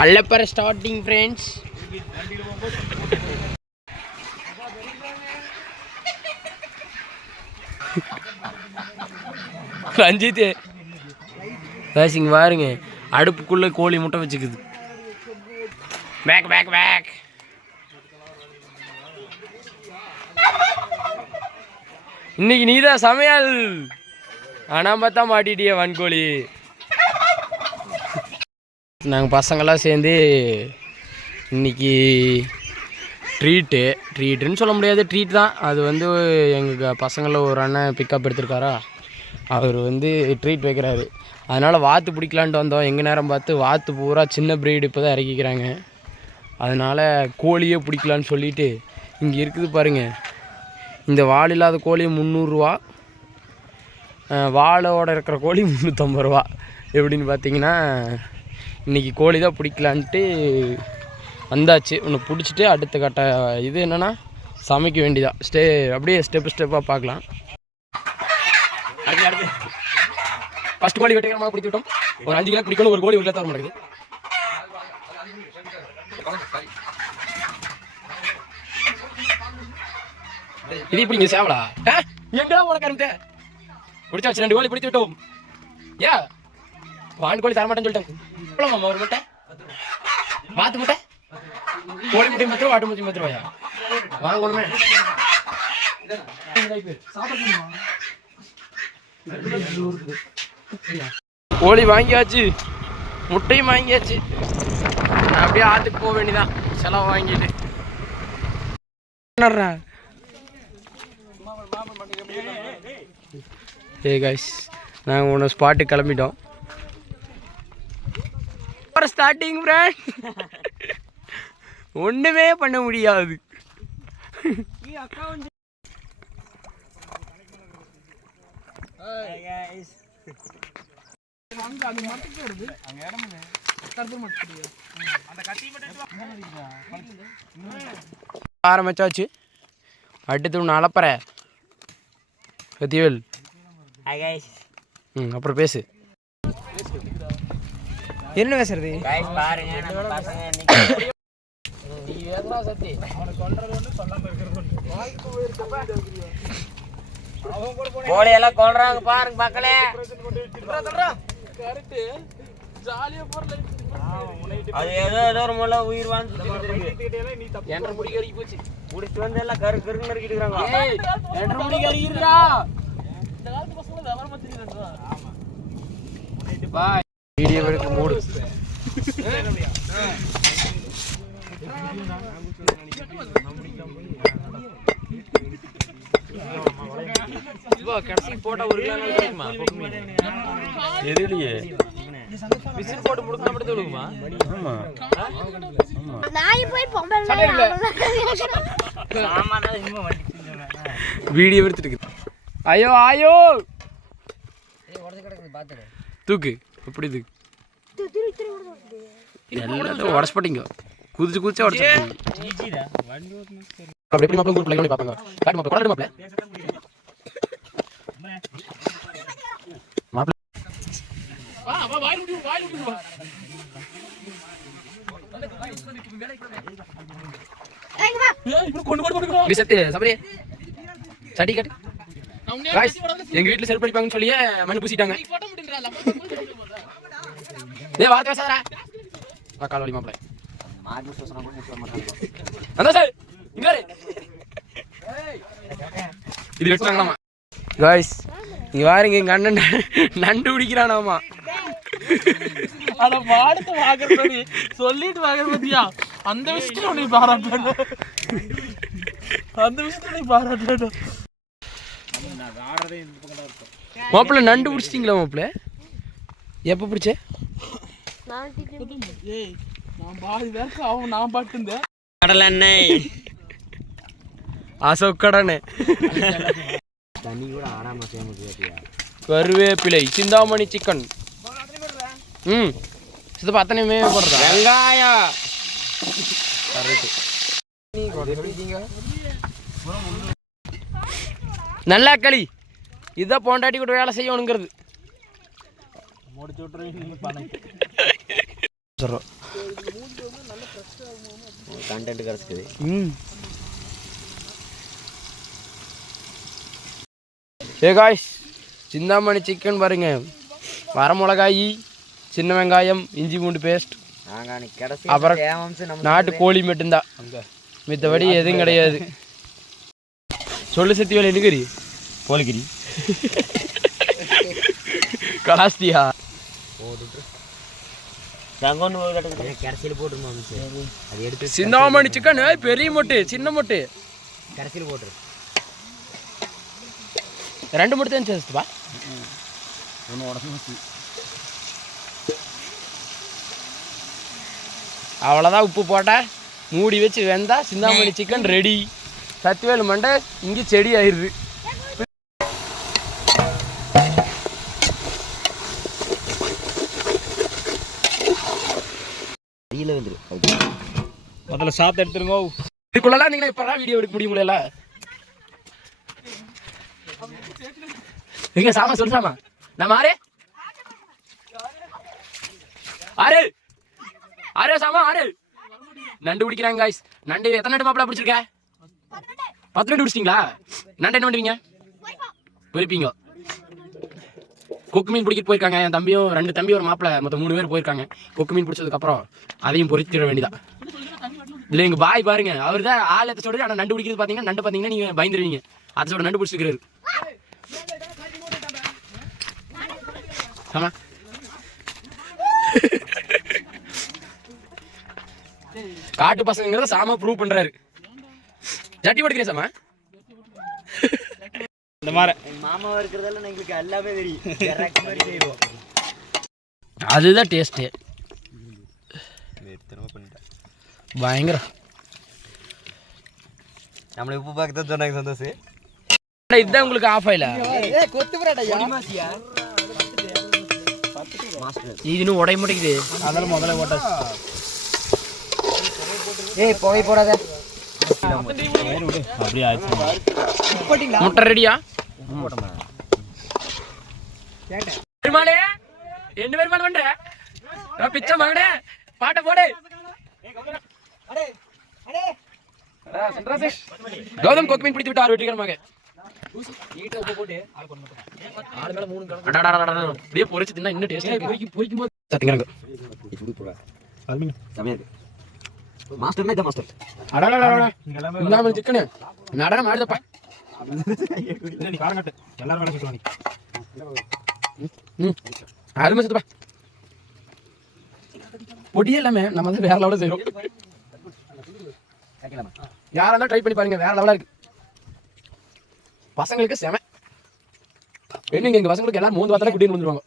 பல்லப்பற starting friends Ranjith இங்க பாருங்க அடுப்புக்குள்ள கோழி முட்டை வச்சுக்குது. பேக் பேக் பேக் இன்னைக்கு நீதான் சமையல். ஆனா பார்த்தா மாட்டிட்டிய வன்கோழி. நாங்கள் பசங்களாம் சேர்ந்து இன்னைக்கு ட்ரீட்டு ட்ரீட்டுன்னு சொல்ல முடியாது ட்ரீட் தான். அது வந்து எங்கள் பசங்களில் ஒரு அண்ணன் பிக்கப் எடுத்திருக்காரா அவர் வந்து ட்ரீட் வைக்கிறாரு. அதனால் வாத்து பிடிக்கலான்ட்டு வந்தோம். எங்கள் நேரம் பார்த்து வாத்து பூரா சின்ன ப்ரீடு இப்போ தான் இறக்கிக்கிறாங்க. அதனால் கோழியே பிடிக்கலான்னு சொல்லிட்டு இங்கே இருக்குது பாருங்கள் இந்த வால் இல்லாத கோழி முந்நூறுரூவா வாழோட இருக்கிற கோழி முந்நூற்றம்பது ரூபா. எப்படின்னு பார்த்தீங்கன்னா இன்றைக்கி கோழி தான் பிடிக்கலான்ட்டு வந்தாச்சு. ஒன்று பிடிச்சிட்டு அடுத்த கட்ட இது என்னென்னா சமைக்க வேண்டியதா ஸ்டே அப்படியே ஸ்டெப் ஸ்டெப்பாக பார்க்கலாம். அடுத்து ஃபஸ்ட் கோழி வெட்டிக்கிறமாக பிடிச்சி விட்டோம். ஒரு அஞ்சு கிலோ பிடிக்கணும். ஒரு கோழி உள்ள தர மாட்டேங்குது. இது இப்படி இங்கே சேவலா? ஆ? எங்கடா உனக்கு அருந்த பிடிச்சாச்சு. ரெண்டு கோழி பிடிச்சி விட்டோம். ஏ வான் கோழி தரமாட்டேன்னு சொல்லிட்டேன். மாமா ஒரு முட்டை? வாத்து முட்டை? கோழி முட்டை பத்து ரூபா ஆட்டு முட்டை பத்து ரூபாயா? வாங்கணுமே கோழி வாங்கியாச்சு. முட்டையும் வாங்கியாச்சு. அப்படியே ஆட்டுக்கு போக வேண்டியதான் செலவு வாங்கிட்டு. ஏ கைஸ் நாங்கள் ஒன்று ஸ்பாட்டுக்கு கிளம்பிட்டோம். அப்புறம் ஸ்டார்டிங் ஃப்ரெண்ட் ஒன்றுமே பண்ண முடியாது. ஆரம்பிச்சாச்சு. அடுத்து ஒன்று அலப்பற சத்தியவேல் ம் அப்புறம் பேசு. என்ன பேசுறது? கோழியெல்லாம் கொள்றாங்க பாருங்க மக்களே. அது ஏதோ ஏதோ ஒரு முள்ள உயிர் வாழ்ந்து என்ற முடிக்கு வரைக்கும் போச்சு முடிச்சுட்டு வந்து எல்லாம் கரு கருன்னு நறுக்கிட்டு இருக்காங்க. என்ற முடிக்கு அறிகிறா பாய் வீடியோ எடுக்க மூடு. கடைசி போட்டா ஒரு கிலோ கிடைக்குமா? விசில் போட்டு முடிக்க மட்டும் விடுக்குமா ஆமா. நாய் போய் பொம்பளை சண்டை இல்ல. வீடியோ எடுத்துட்டு. ஐயோ ஐயோ தூக்கு. எப்படி தூக்கு எல்லாத்தையும் உடச்சு போட்டீங்க குதிச்சு குதிச்சு உடச்சு அப்படி எப்படி மாப்பிள்ள காட்டு கொண்டாடு சட்டி கட்டு Guys, எங்க வீட்டுல செருப்பு அடிப்பாங்கன்னு சொல்லியே மண்ணு பூசிட்டாங்க. ஏய் வார்த்தை பேசாதடா. வா கால் வலி மாப்பிள்ள. அந்த சார் இங்க வாரு. இது வெட்டுறாங்களாமா? காய்ஸ் இங்க பாருங்க எங்க அண்ணன் நண்டு பிடிக்கிறானாமா அட பாடுத்து வாங்குறது சொல்லிட்டு வாங்குற பத்தியா அந்த விஷயத்துல உன்னை பாராட்டணும். அந்த விஷயத்துல நீ பாராட்டணும். மாப்பிள்ள நண்டு பிடிச்சிட்டிங்களா மாப்பிள்ள? எப்போ பிடிச்ச? ஏய் நான் பாதி பேருக்கு அவன் நான் பாட்டுந்தேன் கடல் எண்ணெய் அசோக் கடனே தண்ணி கூட கருவேப்பிலை சிந்தாமணி சிக்கன் ம். சித்தப்பா அத்தனையுமே போடுறதா? வெங்காயம் நல்லா களி. இதான் பொண்டாட்டி கூட வேலை செய்யணுங்கிறது. முடிச்சு விட்டுருவீங்க சொல்கிறோம் கண்டென்ட் கிடச்சிக்குது. ம். ஏ காய்ஸ் சிந்தாமணி சிக்கன் பாருங்க. வரமிளகாய் சின்ன வெங்காயம் இஞ்சி பூண்டு பேஸ்ட் அப்புறம் நாட்டு கோழி மட்டும்தான் மித்தபடி எதுவும் கிடையாது. சொல்லு சத்தியவேல் என்னக்கறி கோழிக்கறி கலாஸ்தியா கடைசியில் போட்டுருமா அது எடுத்து சிந்தாமணி சிக்கன் பெரிய மொட்டு சின்ன மொட்டு. கடைசியில் போட்டுரு. ரெண்டு மொட்டு தான் சேர்த்துப்பா ஒன்று உடம்பு அவ்வளோதான் உப்பு போட்டா. மூடி வச்சு வெந்தா சிந்தாமணி சிக்கன் ரெடி சத்திவேல் மண்டை இங்கே செடி ஆயிடுது கீழே வந்துடும் முதல்ல சாப்பிட்டு எடுத்துருங்க. இதுக்குள்ளலாம் நீங்க இப்ப வீடியோ எடுக்க முடிய நீங்க சாமா சொல்லு சாமா. நம்ம ஆறு? ஆறு? ஆறு சாமா ஆறு? நண்டு பிடிக்கிறாங்க காய்ஸ் நண்டு எத்தனை நண்டு மாப்பிள பிடிச்சிருக்க? பத்து நண்டு பிடிச்சிட்டீங்களா நண்டு என்ன பண்ணுவீங்க? பொறிப்பீங்க கொக்கு மீன் பிடிக்கிட்டு போயிருக்காங்க. என் தம்பியும் ரெண்டு தம்பி ஒரு மாப்பிள மொத்தம் மூணு பேர் போயிருக்காங்க. கொக்கு மீன் பிடிச்சதுக்கப்புறம் அதையும் பொறித்திட வேண்டியதான் இல்லை எங்க பாய் பாருங்க. அவர் தான் ஆள் எத்த சொல்றது நண்டு பிடிக்கிறது பார்த்தீங்கன்னா நண்டு பார்த்தீங்கன்னா நீங்கள் பயந்துருவீங்க. அதோட நண்டு பிடிச்சிருக்காரு ஆமா. காட்டு பசங்கிறத சாம ப்ரூவ் பண்ணுறாரு ஜட்டி படுக்கிறே சாமா. இந்த மாதிரி எங்கள் மாமா இருக்கிறதால எங்களுக்கு எல்லாமே தெரியும். செய்வோம் அதுதான் டேஸ்ட்டு பயங்கரம் நம்மளை உப்பு பார்க்க தான் சொன்னாங்க சந்தோஷ். இதுதான் உங்களுக்கு ஆஃப் ஆயில? இது இன்னும் உடைய மாட்டேங்குது. அதெல்லாம் முதல்ல போட்டாச்சு ஏய் புகை போடாத. அப்படியே ஆச்சு முட்டை ரெடியா பெருமாளே என்ன பெருமாள் பண்ற? நான் பிச்சை மகனே பாட்டை போடு. கௌதம் கொக்மீன் பிடித்து விட்டார் வெற்றிகரமாக அடடடடடட. அப்படியே பொரிச்சு தின்னா இன்னும் டேஸ்டா பொரிக்கும் பொரிக்கும் போது செமையா இருக்கு. மாஸ்டர். இந்தாம சிக்கனு நடனம் ஆடுதப்பா நீ எல்லாரும் வேலை அருமை சுத்தப்பா. பொடியே எல்லாமே நம்ம வந்து வேற லெவலில் செய்கிறோம் யாரா இருந்தாலும் ட்ரை பண்ணி பாருங்க வேற லெவலா இருக்கு. பசங்களுக்கு செம. என்னங்க எங்க பசங்களுக்கு எல்லாம் மூணு வாரத்துல குட்டின்னு வந்துருவாங்க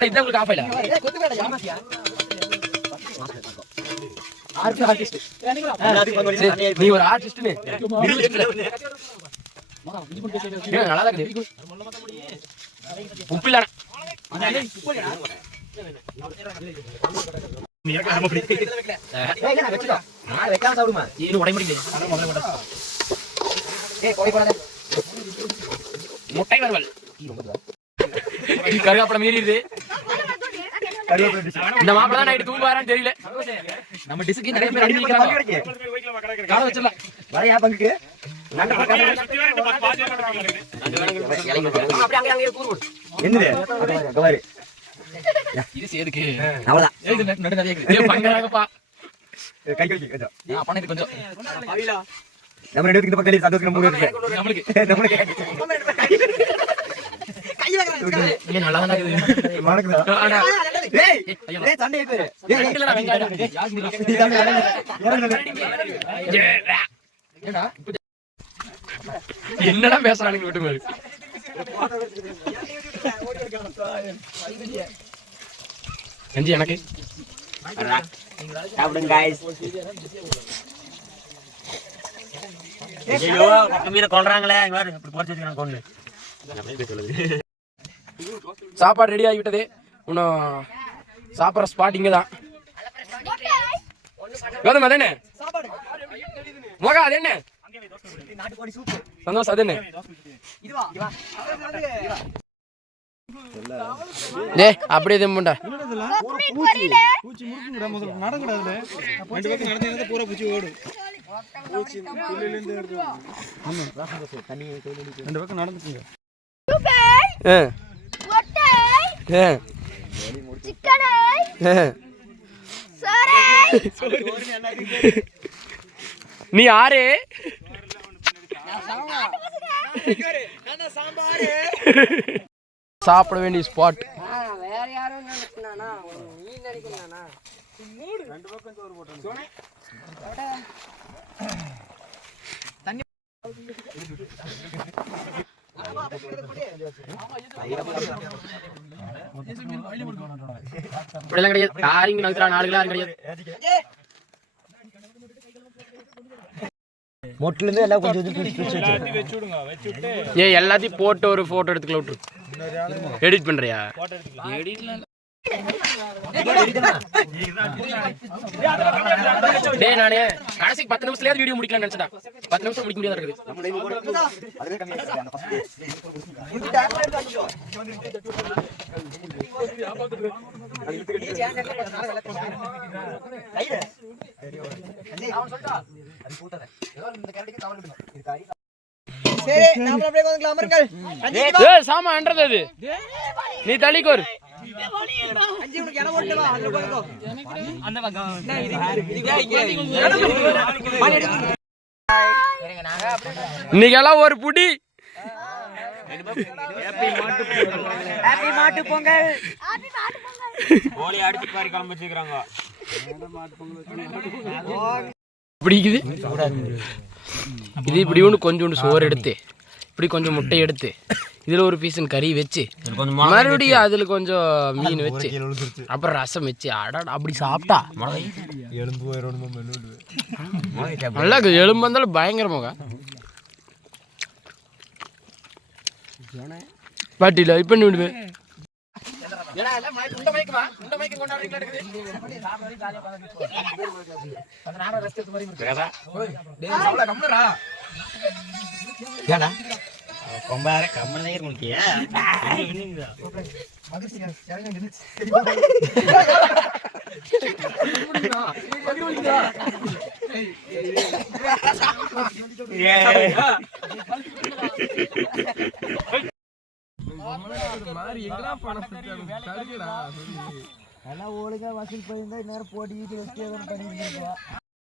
இதான் உங்களுக்கு ஆஃப் இல்ல ஆர்டிஸ்ட் நீ ஒரு ஆர்டிஸ்ட் நல்லா இருக்கு இருக்குது உப்பு இல்ல முட்டை வறுவல் கருகாப்படம் மீறிடுது இந்த மாப்பிள்ள நைட் தூங்குவாரான்னு தெரியல நம்ம டிஸ்க்கு நிறைய பேர் அடி காலை வச்சிடலாம் வரையா பங்குக்கு என்னது கவாரு இது சேதுக்கு இது நடு நிறைய. கை கழிச்சு கொஞ்சம் நான் பண்ணது கொஞ்சம் நம்ம ரெண்டு இந்த பக்கம் சந்தோஷம் மூணு நம்மளுக்கு நம்மளுக்கு சண்டை என்னடா பேசுறானுங்க விட்டு பாரு கஞ்சி எனக்கு? சாப்பிடுங்க guys. ஐயோ மீத கொல்றாங்களே. இங்க பாரு இப்படி பொறிச்சு வச்சுக்கிறாங்க கொண்டு சாப்பாடு ரெடி ஆகிவிட்டது. இன்னும் சாப்பிட்ற ஸ்பாட் இங்கே தான் கௌதம் அது என்ன? மோகா அது என்ன? சந்தோஷம் அது என்ன? டே அப்படியே திரும்புண்டா ரெண்டு பக்கம் நடந்தீங்கன்னா பூரா பூச்சி ஓடும் ரெண்டு பக்கம் நடந்துக்குங்க சூப்பை ஆ ஒட்டை. ஆ சிக்கனை. ஆ. சோறை நீ யாரு? சாப்பிட வேண்டிய ஸ்பாட் வேற யாரும் நினைக்கிறானா நீ நினைக்கிறானா இப்படிலாம் கிடையாது யாரும் நகர்த்துறா நாலு கிடையாது? மொட்டில இருந்து எல்லாம் கொஞ்சம் வச்சு ஏய் எல்லாத்தையும் போட்டு ஒரு போட்டோ எடுத்துக்கல விட்டுரு. எடிட் பண்றியா? டேய் நானே கடைசி பத்து நிமிஷத்துலயாவது வீடியோ முடிக்கலாம்னு நினைச்சடா பத்து நிமிஷம் முடிக்க முடியாத இருக்குது. ஏய் சாமா அன்றது அது நீ தள்ளிக்கோரு இன்னைக்கு எல்லாம் ஒரு புடி ஹாப்பி மாட்டு பொங்கல். பிடிக்குது இது இப்படி ஒன்று கொஞ்சோண்டு சோறு எடுத்து இப்படி கொஞ்சம் முட்டை எடுத்து இதில் ஒரு பீஸன் கறி வச்சு மறுபடியும் அதில் கொஞ்சம் மீன் வச்சு அப்புறம் ரசம் வச்சு அடடா அப்படி சாப்பிட்டா? நல்லா எலும்பு வந்தாலும் பயங்கரமாக பாட்டியில் இப்போ பண்ணி விடுவேன் எல்லாம் ஒழுங்கா வசூல் போயிருந்தா இந்நேரம் போட்டி வீட்டு வச்சு பண்ணிட்டு